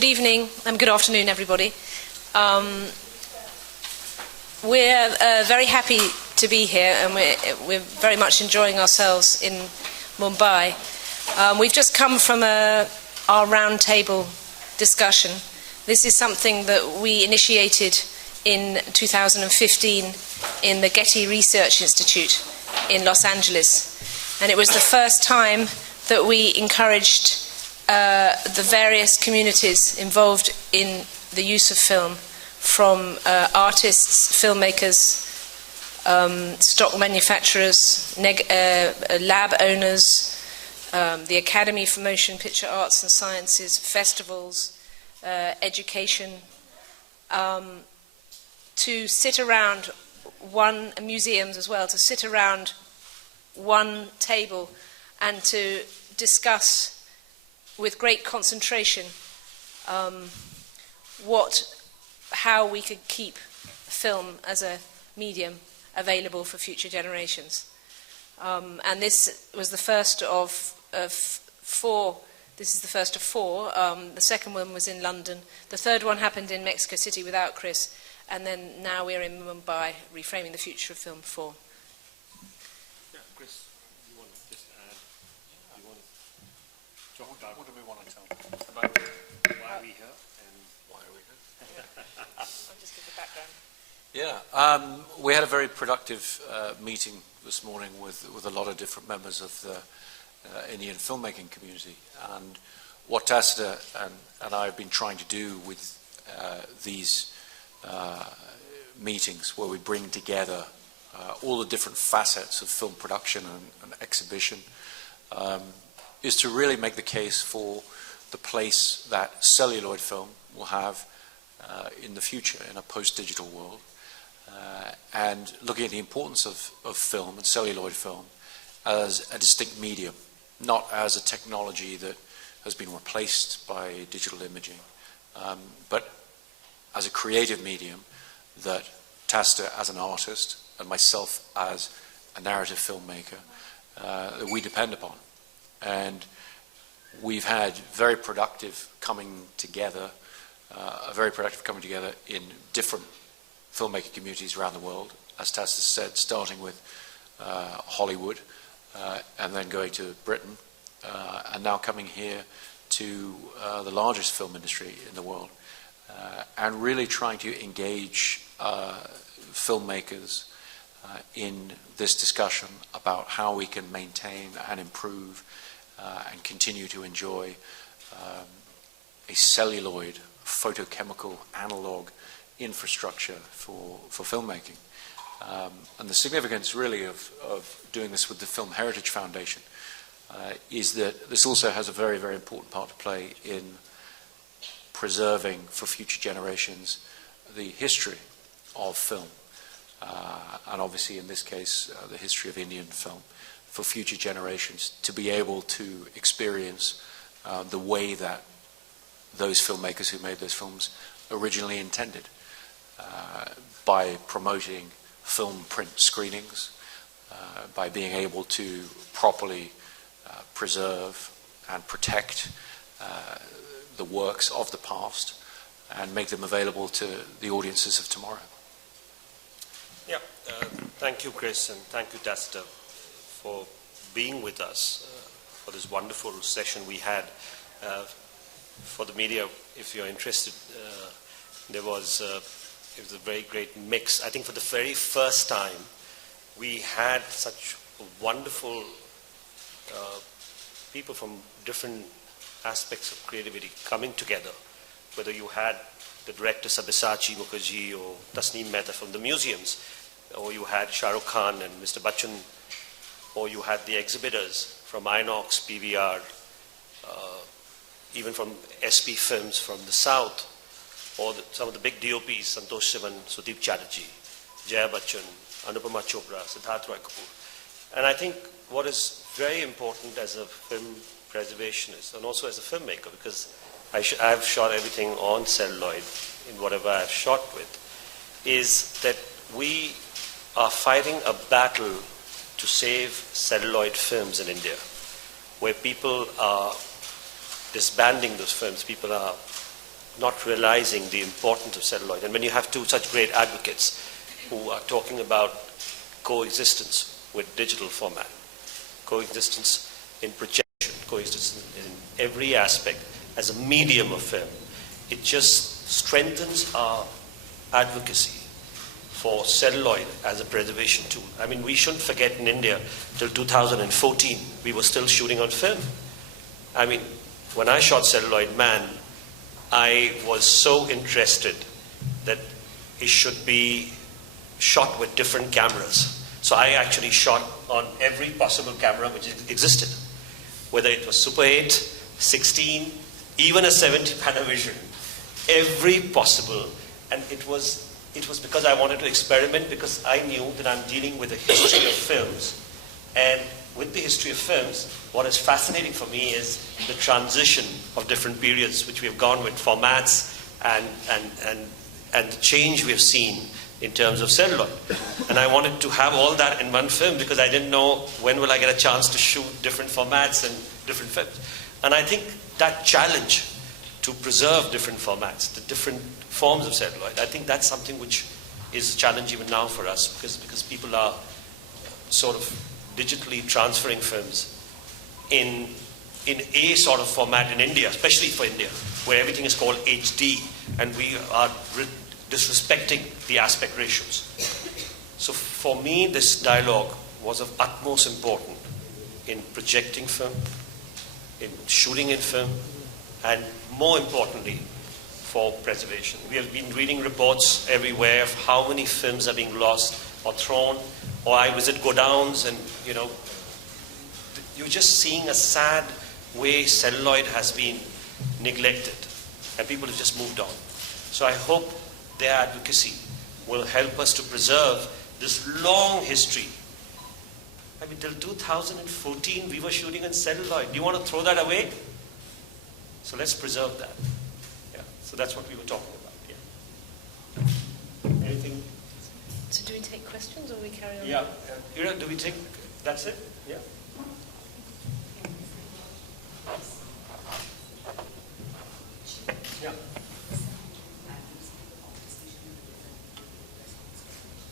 Good evening and good afternoon, everybody. We're very happy to be here, and we're very much enjoying ourselves in Mumbai. We've just come from our roundtable discussion. This is something that we initiated in 2015 in the Getty Research Institute in Los Angeles, and it was the first time that we encouraged the various communities involved in the use of film, from artists, filmmakers, stock manufacturers, lab owners, the Academy for Motion Picture Arts and Sciences, festivals, education, to sit around museums as well, to sit around one table and to discuss with great concentration how we could keep film as a medium available for future generations. And this was the first of four. This is the first of four. The second one was in London. The third one happened in Mexico City without Chris. And then now we're in Mumbai, Reframing the Future of Film 4. Yeah, Chris, you want to just add? You want to, what do we want to tell about why are we here and why are we here? I'll just give the background. Yeah, we had a very productive meeting this morning with a lot of different members of the Indian filmmaking community, and what Tacita and I have been trying to do with these meetings, where we bring together all the different facets of film production and exhibition, is to really make the case for the place that celluloid film will have in the future in a post-digital world, and looking at the importance of film and celluloid film as a distinct medium, not as a technology that has been replaced by digital imaging, but as a creative medium that Tacita as an artist and myself as a narrative filmmaker that we depend upon. And we've had very productive coming together, in different filmmaking communities around the world, as Tacita said, starting with Hollywood and then going to Britain, and now coming here to the largest film industry in the world. And really trying to engage filmmakers in this discussion about how we can maintain and improve and continue to enjoy a celluloid, photochemical, analog infrastructure for filmmaking. And the significance really of doing this with the Film Heritage Foundation is that this also has a very, very important part to play in preserving for future generations the history of film, and obviously in this case the history of Indian film, for future generations to be able to experience the way that those filmmakers who made those films originally intended, by promoting film print screenings, by being able to properly preserve and protect the works of the past and make them available to the audiences of tomorrow. Yeah, thank you, Chris, and thank you, Tacita, for being with us for this wonderful session we had. For the media, if you're interested, it was a very great mix. I think for the very first time, we had such wonderful people from different aspects of creativity coming together, whether you had the director Sabyasachi Mukherjee or Tasneem Mehta from the museums, or you had Shah Rukh Khan and Mr. Bachchan, or you had the exhibitors from Inox, PVR, even from SP Films from the South, or some of the big DOPs, Santosh Sivan, Sudeep Chatterjee, Jaya Bachchan, Anupama Chopra, Siddharth Roy Kapoor. And I think what is very important as a film preservationist and also as a filmmaker, because I've shot everything on celluloid in whatever I've shot with, is that we are fighting a battle to save celluloid films in India, where people are disbanding those films. People are not realizing the importance of celluloid. And when you have two such great advocates who are talking about coexistence with digital format, coexistence in projection, coexistence in every aspect as a medium of film, it just strengthens our advocacy for celluloid as a preservation tool. I mean, we shouldn't forget in India, till 2014, we were still shooting on film. I mean, when I shot Celluloid Man, I was so interested that it should be shot with different cameras. So I actually shot on every possible camera which existed, whether it was Super 8, 16, even a 70 Panavision, every possible. And it was because I wanted to experiment, because I knew that I'm dealing with a history of films. And with the history of films, what is fascinating for me is the transition of different periods which we have gone with, formats and the change we have seen in terms of celluloid. And I wanted to have all that in one film because I didn't know when will I get a chance to shoot different formats and different films. And I think that challenge to preserve different formats, the different forms of celluloid, I think that's something which is a challenge even now for us, because people are sort of digitally transferring films in a sort of format in India, especially for India, where everything is called HD, and we are disrespecting the aspect ratios. So for me, this dialogue was of utmost importance in projecting film, in shooting in film, and more importantly, for preservation. We have been reading reports everywhere of how many films are being lost or thrown, or I visit godowns and, you know, you're just seeing a sad way celluloid has been neglected and people have just moved on. So I hope their advocacy will help us to preserve this long history. I mean, till 2014 we were shooting in celluloid. Do you want to throw that away? So let's preserve that. Yeah. So that's what we were talking about. Yeah. Anything? So do we take questions or we carry on? Yeah. Ira, do we take? That's it? Yeah. Yeah.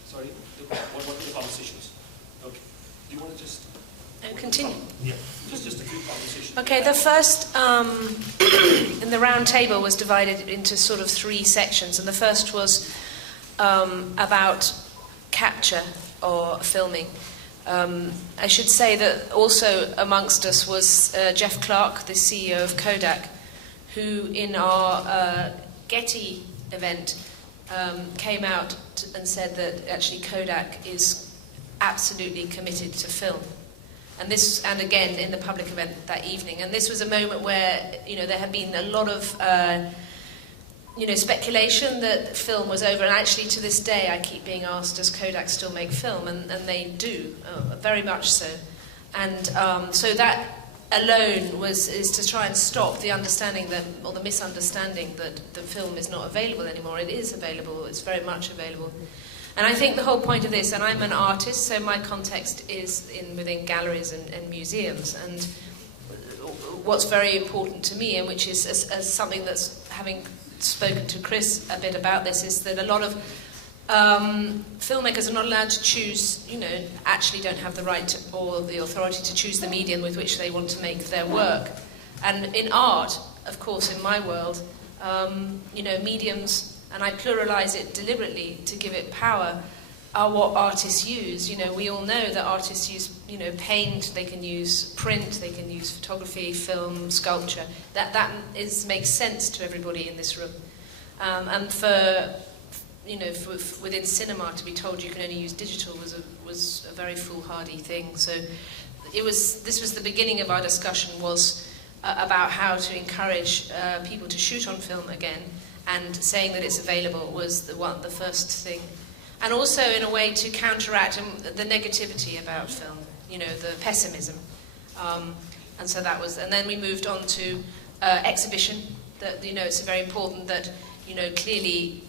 Sorry, what were the conversations? Okay. Do you want to just... Continue. Yeah, just a few conversations. Okay, the first in the round table was divided into sort of three sections, and the first was about capture or filming. I should say that also amongst us was Jeff Clark, the CEO of Kodak, who in our Getty event came out and said that actually Kodak is absolutely committed to film. And this, and again in the public event that evening, and this was a moment where, you know, there had been a lot of speculation that film was over, and actually to this day I keep being asked, does Kodak still make film? And they do, very much so. And so that alone is to try and stop the understanding that, or the misunderstanding that the film is not available anymore. It is available, it's very much available. And I think the whole point of this, and I'm an artist, so my context is within galleries and museums, and what's very important to me, and which is as something that's, having spoken to Chris a bit about this, is that a lot of filmmakers are not allowed to choose, actually don't have the right to, or the authority to choose the medium with which they want to make their work. And in art, of course, in my world, mediums, and I pluralize it deliberately to give it power, are what artists use. We all know that artists use, paint, they can use print, they can use photography, film, sculpture. That makes sense to everybody in this room. And for within cinema to be told you can only use digital was a very foolhardy thing. So this was the beginning of our discussion, was about how to encourage people to shoot on film again, and saying that it's available was the first thing. And also in a way to counteract the negativity about film, the pessimism. And so that was, and then we moved on to exhibition. That it's very important that clearly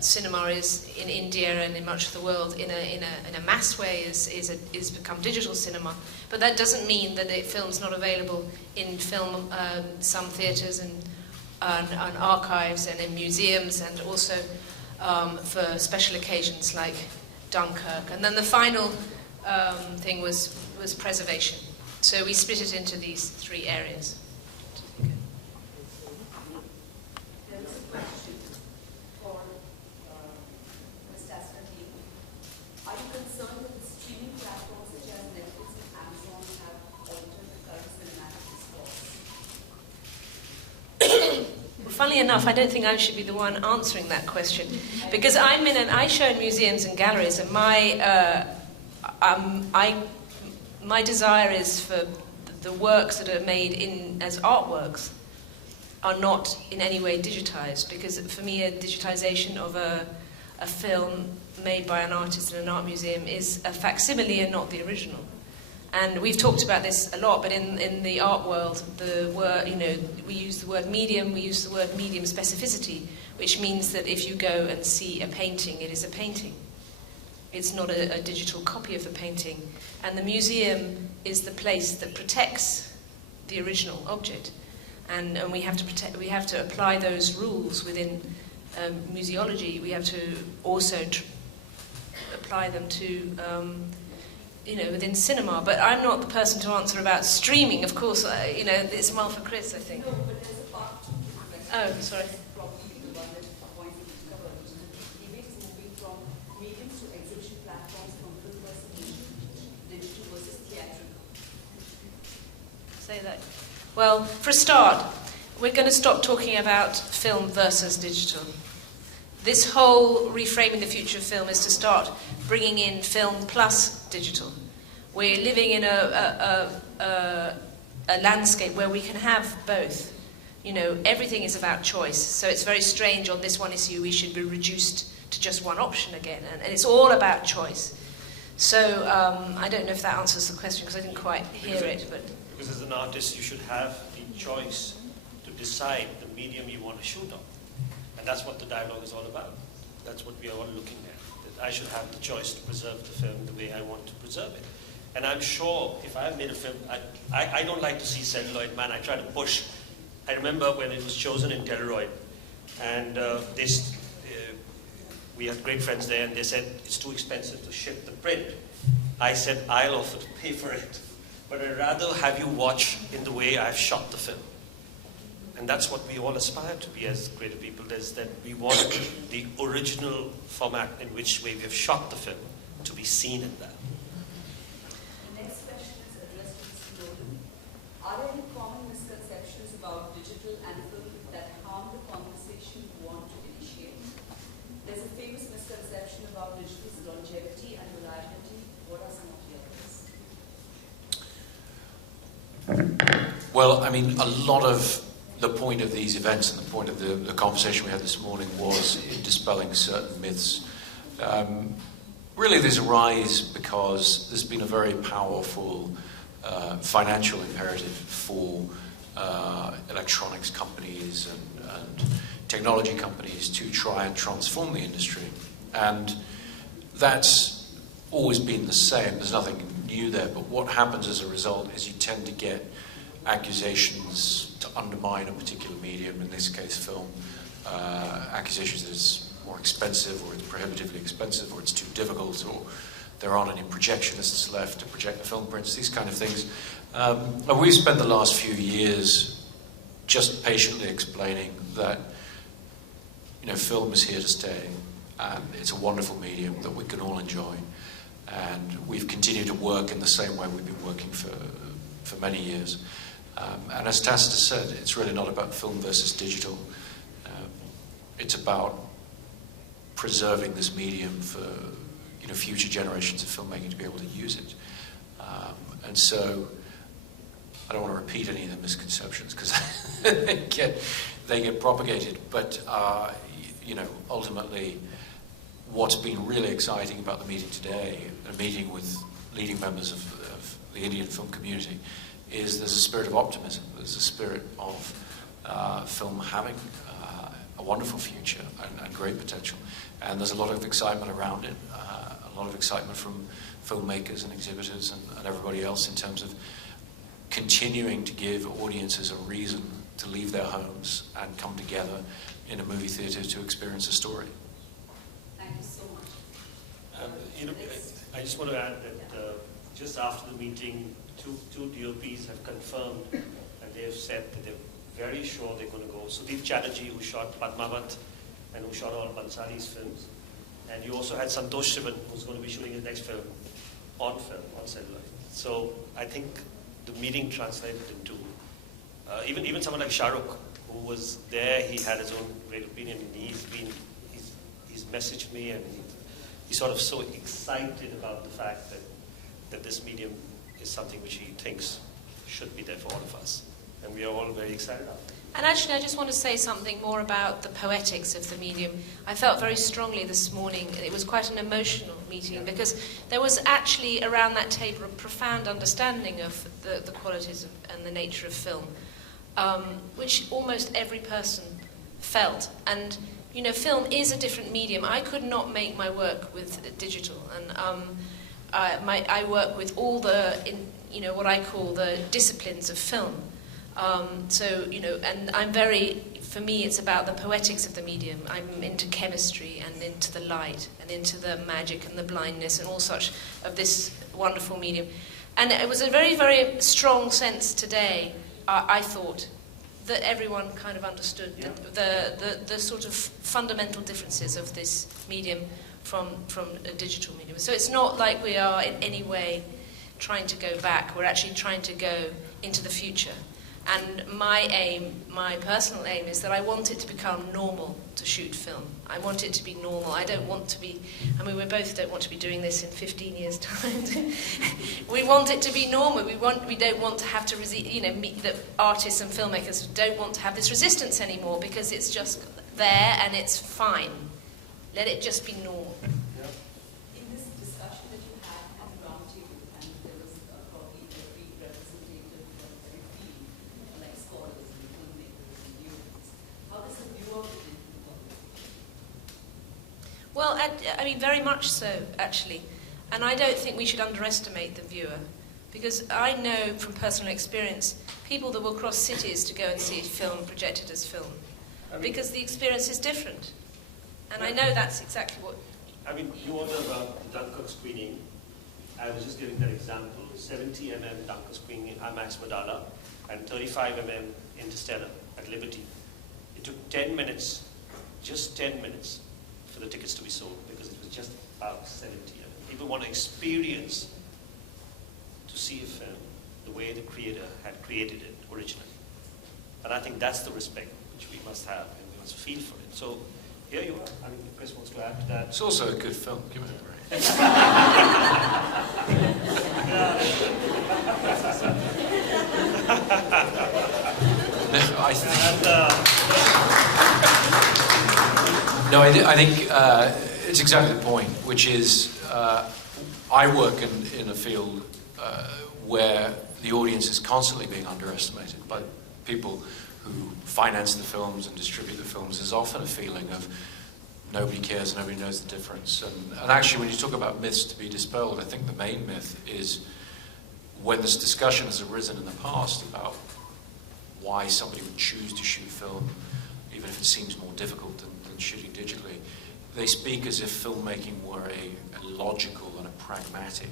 cinema is in India and in much of the world in a mass way is become digital cinema. But that doesn't mean that film's not available in film, some theatres and and archives and in museums, and also for special occasions like Dunkirk. And then the final thing was preservation. So we split it into these three areas. There is a question for Ms. Tacita. Are you concerned that the streaming platforms such as Netflix and Amazon have altered the current cinematic discourse? Well, funnily enough, I don't think I should be the one answering that question, because I show in museums and galleries, and my desire is for the works that are made as artworks are not in any way digitized, because for me a digitization of a film made by an artist in an art museum is a facsimile and not the original. And we've talked about this a lot, but in the art world, the word, we use the word medium, we use the word medium specificity, which means that if you go and see a painting, it is a painting. It's not a digital copy of the painting. And the museum is the place that protects the original object. And we have to apply those rules within museology. We have to also apply them to within cinema. But I'm not the person to answer about streaming. Of course, it's more for Chris, I think. No, but there's a part to the question. Oh, sorry. Probably the one that points to discover, which is the debate is moving from mediums to exhibition platforms, from film versus digital versus theatrical. Say that. Well, for a start, we're going to stop talking about film versus digital. This whole reframing the future of film is to start bringing in film plus digital. We're living in a landscape where we can have both. Everything is about choice. So it's very strange on this one issue we should be reduced to just one option again. And it's all about choice. So I don't know if that answers the question, because I didn't quite hear it. But Because as an artist, you should have the choice to decide the medium you want to shoot on. And that's what the dialogue is all about. That's what we are all looking at. That I should have the choice to preserve the film the way I want to preserve it. And I'm sure if I've made a film, I don't like to see celluloid, man. I try to push. I remember when it was chosen in Telluroid, and we had great friends there, and they said, it's too expensive to ship the print. I said, I'll offer to pay for it. But I'd rather have you watch in the way I've shot the film. And that's what we all aspire to be as creative people, is that we want the original format in which way we have shot the film to be seen in that. The next question is addressed to Mr. Nolan. Are there any common misconceptions about digital and film that harm the conversation you want to initiate? There's a famous misconception about digital's longevity and reliability. What are some of the others? Well, I mean, a lot of the point of these events and the point of the conversation we had this morning was in dispelling certain myths. Really, there's a rise because there's been a very powerful financial imperative for electronics companies and technology companies to try and transform the industry. And that's always been the same. There's nothing new there. But what happens as a result is you tend to get accusations to undermine a particular medium, in this case film, accusations that it's more expensive, or it's prohibitively expensive, or it's too difficult, or there aren't any projectionists left to project the film prints, these kind of things. And we've spent the last few years just patiently explaining that film is here to stay, and it's a wonderful medium that we can all enjoy. And we've continued to work in the same way we've been working for many years. And as Tacita said, it's really not about film versus digital. It's about preserving this medium for future generations of filmmaking to be able to use it. And so I don't want to repeat any of the misconceptions because they get propagated. But ultimately, what's been really exciting about the meeting today, a meeting with leading members of the Indian film community, is there's a spirit of optimism. There's a spirit of film having a wonderful future and great potential. And there's a lot of excitement around it, a lot of excitement from filmmakers and exhibitors and everybody else in terms of continuing to give audiences a reason to leave their homes and come together in a movie theatre to experience a story. Thank you so much. I just want to add that just after the meeting, two DOPs have confirmed, and they have said that they're very sure they're going to go. Sudeep Chatterjee, who shot Padmavat and who shot all Bansali's films. And you also had Santosh Sivan, who's going to be shooting his next film, on celluloid. So I think the meeting translated into, even someone like Shah Rukh, who was there, he had his own great opinion. He's messaged me, and he's sort of so excited about the fact that this medium is something which he thinks should be there for all of us. And we are all very excited about it. And actually, I just want to say something more about the poetics of the medium. I felt very strongly this morning, it was quite an emotional meeting, because there was actually around that table a profound understanding of the qualities and the nature of film, which almost every person felt. And, you know, film is a different medium. I could not make my work with digital, and I work with all the, what I call the disciplines of film. So, you know, and for me, it's about the poetics of the medium. I'm into chemistry and into the light and into the magic and the blindness and all such of this wonderful medium. And it was a very, very strong sense today, I thought, that everyone kind of understood the sort of fundamental differences of this medium from a digital medium. So it's not like we are in any way trying to go back. We're actually trying to go into the future. And my personal aim is that I want it to become normal to shoot film. I want it to be normal. I don't want to be, we both don't want to be doing this in 15 years' time. We want it to be normal. We don't want to have to, the artists and filmmakers don't want to have this resistance anymore, because it's just there and it's fine. Let it just be normal. In this discussion that you had at the round table, and there was probably every representative from every field, like scholars and filmmakers and viewers, how does the viewer fit into the work? Well, very much so, actually. And I don't think we should underestimate the viewer, because I know from personal experience people that will cross cities to go and see a film projected as film, because the experience is different. And I know that's exactly what... You wonder about the Dunkirk screening. I was just giving that example. 70 mm Dunkirk screening in IMAX Madala and 35 mm Interstellar at Liberty. It took 10 minutes, just 10 minutes, for the tickets to be sold, because it was just about 70 mm. People want to experience, to see a film the way the creator had created it originally. And I think that's the respect which we must have, and we must feel for it. So here you are. If Chris wants to add to that. It's also a good film. Give it a break. I think it's exactly the point, which is I work in a field where the audience is constantly being underestimated by people who finance the films and distribute the films. There's often a feeling of nobody cares, nobody knows the difference. And actually, when you talk about myths to be dispelled, I think the main myth is when this discussion has arisen in the past about why somebody would choose to shoot film, even if it seems more difficult than shooting digitally, they speak as if filmmaking were a logical and a pragmatic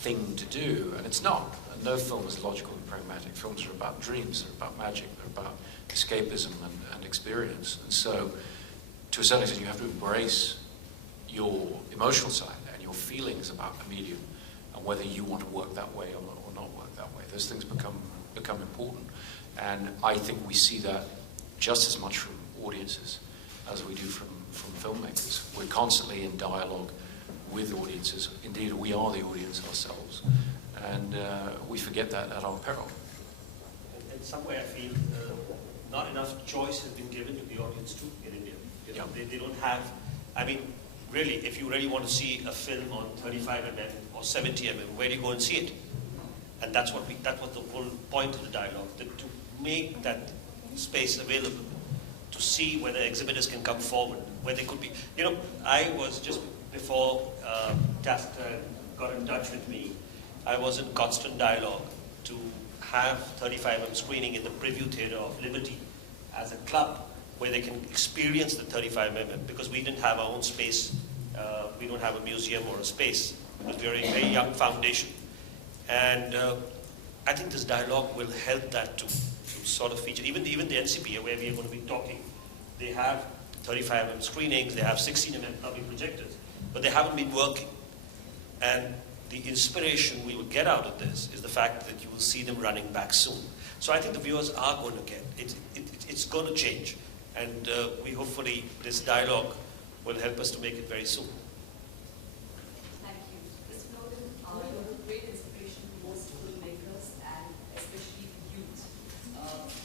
thing to do, and it's not. And no film is logical and pragmatic. Films are about dreams, they're about magic, they're about escapism and experience. And so, to a certain extent, you have to embrace your emotional side and your feelings about a medium, and whether you want to work that way or not work that way. Those things become important. And I think we see that just as much from audiences as we do from filmmakers. We're constantly in dialogue with audiences. Indeed, we are the audience ourselves. And we forget that at our peril. In some way, I feel not enough choice has been given to the audience too in India. They don't have, really, if you really want to see a film on 35 mm or 70 mm, where do you go and see it? And that was the whole point of the dialogue, to make that space available, to see whether exhibitors can come forward, where they could be. I was just before Tacita got in touch with me, I was in constant dialogue to have 35mm screening in the Preview Theatre of Liberty as a club where they can experience the 35mm, because we didn't have our own space. We don't have a museum or a space, because we're a very young foundation. And I think this dialogue will help that to sort of feature. Even the NCP, where we are going to be talking, they have 35mm screenings, they have 16mm clubbing projectors, but they haven't been working. And the inspiration we will get out of this is the fact that you will see them running back soon. So I think the viewers are going to get it. It's going to change. And we hopefully, this dialogue will help us to make it very soon. Thank you. Mr. Nolan, you're a great inspiration to most filmmakers and especially youth,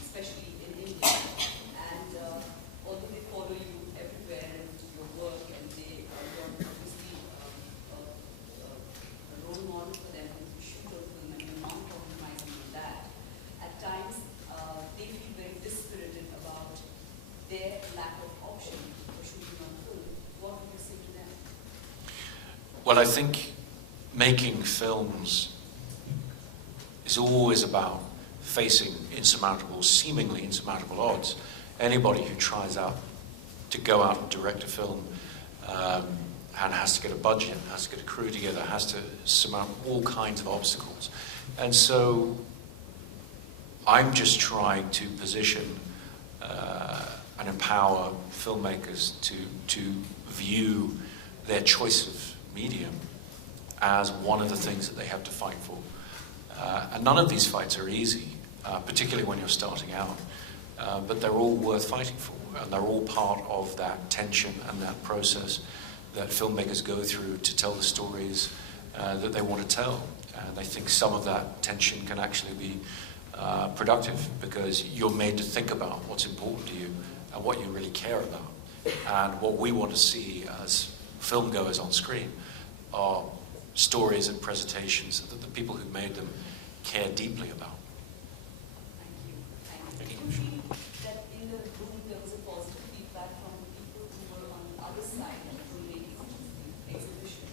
especially in India. And although they follow you everywhere and your work, and they are obviously a role model for them to shoot a film, and you're not compromising on that, at times they feel very dispirited about their lack of option for shooting on film. What would you say to them? Well, I think making films is always about facing insurmountable, seemingly insurmountable odds. Anybody who tries out to go out and direct a film and has to get a budget, has to get a crew together, has to surmount all kinds of obstacles. And so I'm just trying to position and empower filmmakers to view their choice of medium as one of the things that they have to fight for. And none of these fights are easy, particularly when you're starting out, but they're all worth fighting for, and they're all part of that tension and that process that filmmakers go through to tell the stories that they want to tell. And I think some of that tension can actually be productive, because you're made to think about what's important to you and what you really care about. And what we want to see as film goers on screen are stories and presentations that the people who made them care deeply about. Thank you. Did you feel that in the room there was a positive feedback from the people who were on the other side of the filmmaking exhibition?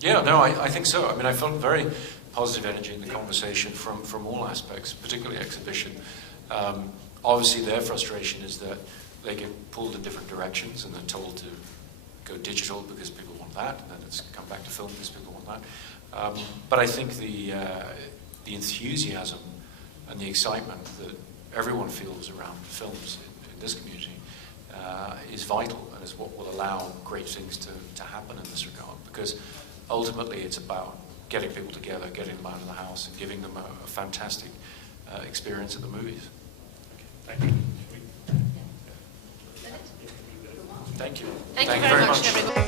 Yeah, no, I think so. I mean, I felt very positive energy in the conversation from all aspects, particularly exhibition. Obviously, their frustration is that they get pulled in different directions, and they're told to go digital because people want that, and then it's come back to film because people want that. But I think the enthusiasm and the excitement that everyone feels around films in this community is vital, and is what will allow great things to happen in this regard. Because ultimately, it's about getting people together, getting them out of the house, and giving them a fantastic experience at the movies. Okay. Thank you. Thank you. Thank you very much, everyone.